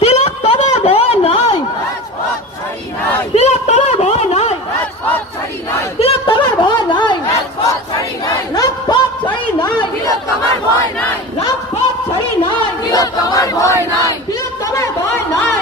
তিলোত্তমার ভয় নাই, তিলোত্তমার ভয় নাই, তিলোত্তমার ভয় নাই, রাজপথ ছাড়ি নাই, রাজপথ ছাড়ি নাই, তিলোত্তমার ভয় নাই,